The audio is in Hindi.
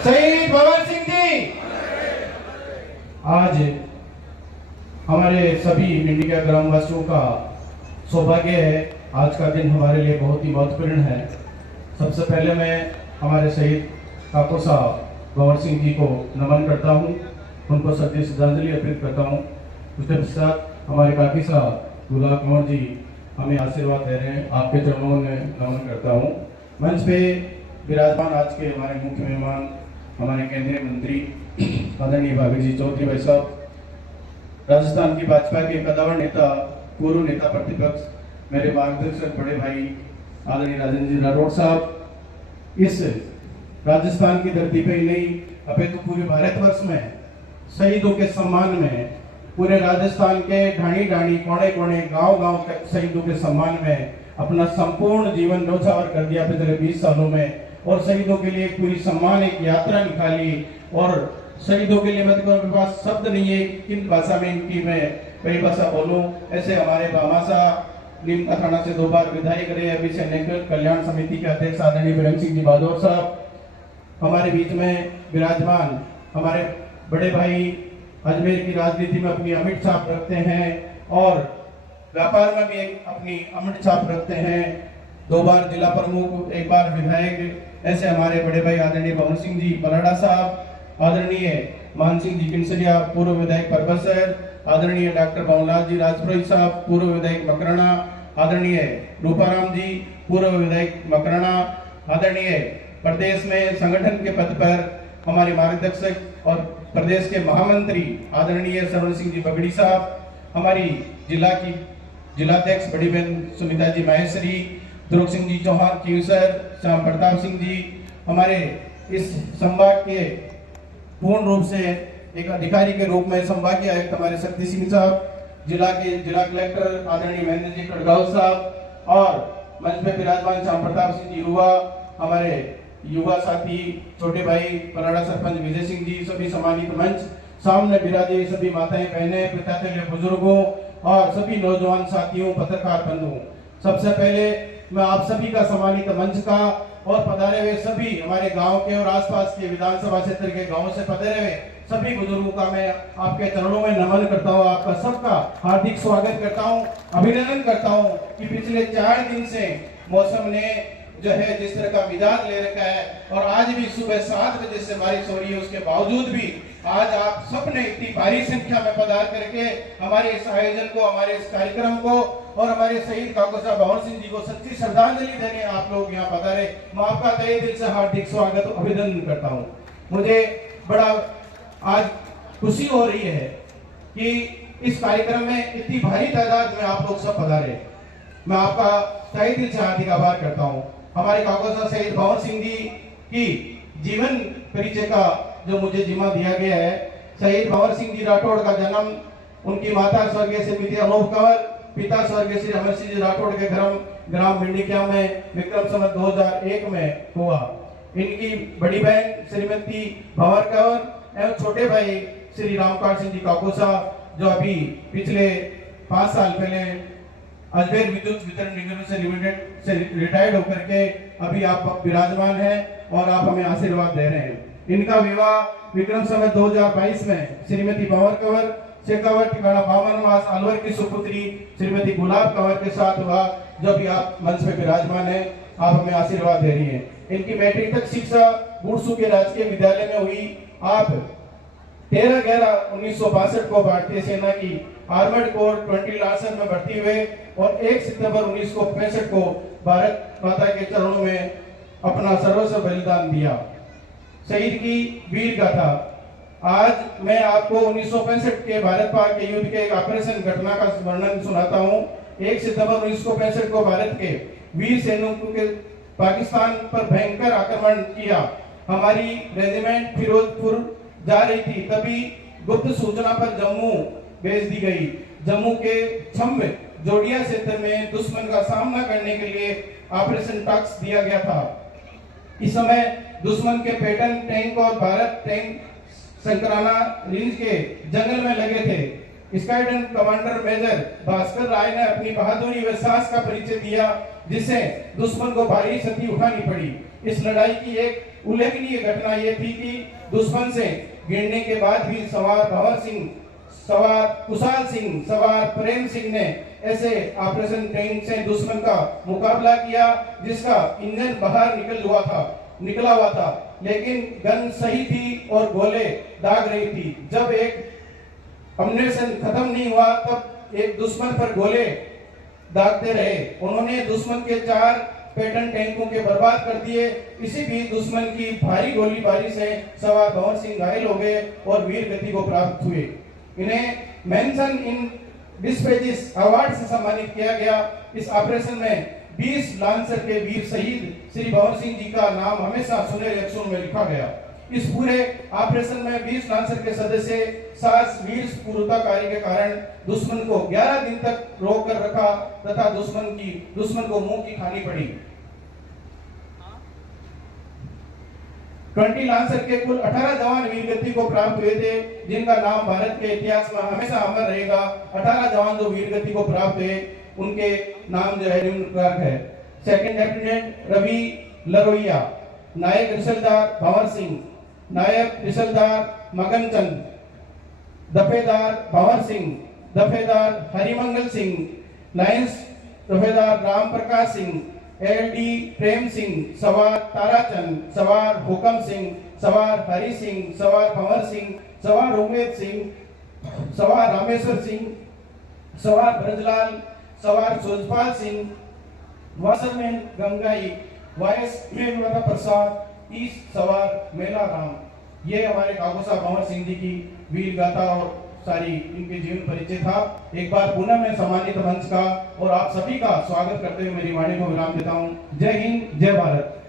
शहीद भगत सिंह जी। आज हमारे सभी इंडिया ग्रामवासियों का सौभाग्य है, आज का दिन हमारे लिए बहुत ही महत्वपूर्ण है। सबसे पहले मैं हमारे शहीद ठाकुर साहब भगत सिंह जी को नमन करता हूँ, उनको श्रद्धांजलि अर्पित करता हूँ। उसके पश्चात हमारे काकी साहब गुलाब कुंवर जी हमें आशीर्वाद दे रहे हैं, आपके चरणों में नमन करता हूँ। मंच पे विराजमान आज के हमारे मुख्य मेहमान हमारे केंद्रीय मंत्री आदरणीय भाभी जी चौधरी भाई साहब, राजस्थान की भाजपा के कदावर नेता, पूर्व नेता प्रतिपक्ष, मेरे मार्गदर्शक बड़े भाई आदरणीय राजेंद्र जी राठौड़ साहब, इस राजस्थान की धरती पे ही नहीं अपितु पूरे भारतवर्ष में शहीदों के सम्मान में, पूरे राजस्थान के ढाणी ढाणी कोने कोने गांव गांव तक शहीदों के सम्मान में अपना संपूर्ण जीवन न्यौछावर कर दिया पिछले 20 सालों में, और शहीदों के लिए पूरी सम्मान एक यात्रा निकाली। और शहीदों के लिए मेरे पास शब्द नहीं है किन भाषा में इनकी मैं परिभाषा बोलूं। ऐसे हमारे भामाशा नीम थाना से 2 बार विधायक रहे, अभी सैनिक कल्याण समिति के अध्यक्ष आदरणीय बीरम सिंह जी बहादुर साहब हमारे बीच में विराजमान, हमारे बड़े भाई अजमेर की राजनीति में अपनी अमिट छाप रखते हैं और व्यापार में भी अपनी अमिट छाप रखते हैं, 2 बार जिला प्रमुख, 1 बार विधायक। ऐसे हमारे बड़े भाई आदरणीय पवन सिंह जी पलाड़ा साहब, आदरणीय मान सिंह जी किनसरिया पूर्व विधायक परबसर, आदरणीय डॉक्टर भवनलाल जी राजपुरोहित साहब पूर्व विधायक मकराना, आदरणीय रूपाराम जी पूर्व विधायक मकराना, आदरणीय प्रदेश में संगठन के पद पर हमारे मार्गदर्शक और प्रदेश के महामंत्री आदरणीय सरवण सिंह जी बगड़ी साहब, हमारी जिला की जिलाध्यक्ष बड़ी बहन सुनीता जी माहेश्वरी, ध्रुव सिंह जी चौहान कीसर, श्याम प्रताप सिंह जी, हमारे इस संभाग के पूर्ण रूप से एक अधिकारी के रूप में संभागीय आयुक्त हमारे शक्ति सिंह साहब, जिला कलेक्टर आदरणीय महेंद्र जी कड़गांव साहब, और मंच पे विराजमान श्याम प्रताप सिंह जी युवा, हमारे युवा साथी छोटे भाई पलाड़ा सरपंच विजय सिंह जी, सभी सम्मानित मंच सामने विराजे सभी माताएं बहनें, पिता बुजुर्गों और सभी नौजवान साथियों, पत्रकार बंधुओं, सबसे पहले मैं आप सभी का सम्मानित मंच का और पधारे हुए सभी हमारे गांव के और आसपास के विधानसभा क्षेत्र के गांवों से पधारे हुए सभी बुजुर्गों का मैं आपके चरणों में नमन करता हूं, आपका सबका हार्दिक स्वागत करता हूं, अभिनंदन करता हूं कि पिछले 4 दिन से मौसम ने जो है जिस तरह का मिजाज ले रखा है, और आज भी सुबह 7 बजे से बारिश हो रही है, उसके बावजूद भी आज आप सबने इतनी भारी संख्या में पधार करके हमारे इस आयोजन को, हमारे इस कार्यक्रम को और हमारे शहीद ठाकुर साहब भगत सिंह जी को सच्ची श्रद्धांजलि देने आप लोग यहाँ पधारे। मैं आपका तहे दिल से हार्दिक स्वागत अभिनंदन करता हूँ। मुझे बड़ा आज खुशी हो रही है कि इस कार्यक्रम में इतनी भारी तादाद में आप लोग सब पधारे। मैं आपका तहे दिल से हार्दिक आभार करता हूँ। हमारे काकोसा शहीद भगत सिंह जी की जीवन परिचय का जो मुझे जिम्मा दिया गया है, शहीद भगत सिंह जी राठौड़ का जन्म उनकी माता स्वर्गीय श्रीमती अनूप कंवर, पिता स्वर्गीय श्री अमर सिंह जी राठौड़ के ग्राम भिंडिकिया में विक्रम संवत 2001 में हुआ। इनकी बड़ी बहन श्रीमती भंवर कंवर एवं छोटे भाई श्री रामकांत सिंह जी काकोसा जो अभी पिछले 5 साल पहले अजमेर विद्युत वितरण निगम से लिमिटेड से रिटायर्ड होकर के अभी आप विराजमान हैं और आप हमें आशीर्वाद दे रहे हैं। इनका विवाह विक्रम संवत 2022 में श्रीमती भंवर कंवर शेखावत ठिकाना बामनवास अलवर की सुपुत्री श्रीमती गुलाब कंवर के साथ हुआ, जो भी आप मंच पे विराजमान हैं, आप हमें आशीर्वाद दे रही हैं। इनकी मैट्रिक तक शिक्षा बुरसू के राजकीय विद्यालय में हुई। आप 13/11/1962 को भारतीय सेना की आर्मर्ड कोर 20 लार्सन में भर्ती हुए और 1 सितंबर 1965 को भारत माता के चरणों में अपना सर्वस्व बलिदान दिया। शहीद की वीर गाथा। आज मैं आपको 1965 के भारत पाक के युद्ध के एक ऑपरेशन घटना का वर्णन सुनाता हूं। 1 सितंबर 1965 को भारत के वीर सैनिकों के पाकिस्तान पर भयंकर आक्रमण किया। हमारी रेजिमेंट फिरोजपुर जा रही थी, तभी गुप्त सूचना पर जम्मू भेज दी गई। जम्मू के छम्ब जोड़िया क्षेत्र में दुश्मन का सामना करने के लिए ऑपरेशन टक्स दिया गया था। इस समय दुश्मन के पैटर्न टैंक और भारत टैंक संकराना रेंज के जंगल में लगे थे। स्क्वाड्रन कमांडर मेजर भास्कर राय ने अपनी बहादुरी व साहस का परिचय दिया, जिससे दुश्मन को भारी क्षति उठानी पड़ी। इस लड़ाई की एक उल्लेखनीय घटना यह थी कि दुश्मन से गिरने के बाद भी सवार भंवर सिंह, सवार कुशाल सिंह, सवार प्रेम सिंह ने ऐसे ऑपरेशन टैंक से दुश्मन का मुकाबला किया जिसका इंजन बाहर निकला हुआ था, लेकिन गन सही थी और गोले दाग रही थी। जब एक अम्युनिशन खत्म नहीं हुआ तब एक दुश्मन पर गोले दागते रहे। उन्होंने दुश्मन के 4 पैटर्न टैंकों के बर्बाद कर दिए। इसी बीच दुश्मन की भारी गोलीबारी से सवार भंवर सिंह घायल हो गए और वीर गति को प्राप्त हुए। इन्हें मेंशन इन डिस्पैचेस अवार्ड से सम्मानित किया गया। इस ऑपरेशन में 20 लांसर के वीर शहीद श्री भंवर सिंह जी का नाम हमेशा सुनहरे अक्षरों में लिखा गया। इस पूरे ऑपरेशन में 20 लांसर के सदस्य साहस वीर पूर्वता कार्य के कारण दुश्मन को 11 दिन तक रोक कर रखा तथा दुश्मन को मुंह की खानी पड़ी। 20 लांसर के कुल 18 जवान वीर गति को प्राप्त हुए थे, जिनका नाम भारत के इतिहास में हमेशा अमर रहेगा। 18 जवान जो वीर गति को प्राप्त हुए उनके नाम जो है निम्न प्रकार है। सेकंड लेफ्टिनेंट रवि लरोइया, नायक रिसलदार भंवर सिंह, नायक रिसलदार मगनचंद, दफेदार भंवर सिंह, दफेदार हरिमंगल सिंह, लाइंस दफेदार राम प्रकाश सिंह, एलडी प्रेम सिंह, सवार ताराचंद, सवार हुकम सिंह, सवार हरि सिंह, सवार भंवर सिंह, सवार उमेद सिंह, सवार रामेश्वर सिंह, सवार ब्रजलाल, सवार सूरजपाल सिंह, वासरमैन गंगाई, वायस मेघवरा प्रसाद, ईस्ट सवार मेला राम। ये हमारे काबूसा भंवर सिंह जी की वीर गाथा और सारी इनके जीवन परिचय था। एक बार पुनः मैं सम्मानित मंच का और आप सभी का स्वागत करते हुए मेरी वाणी को विराम देता हूँ। जय हिंद, जय भारत।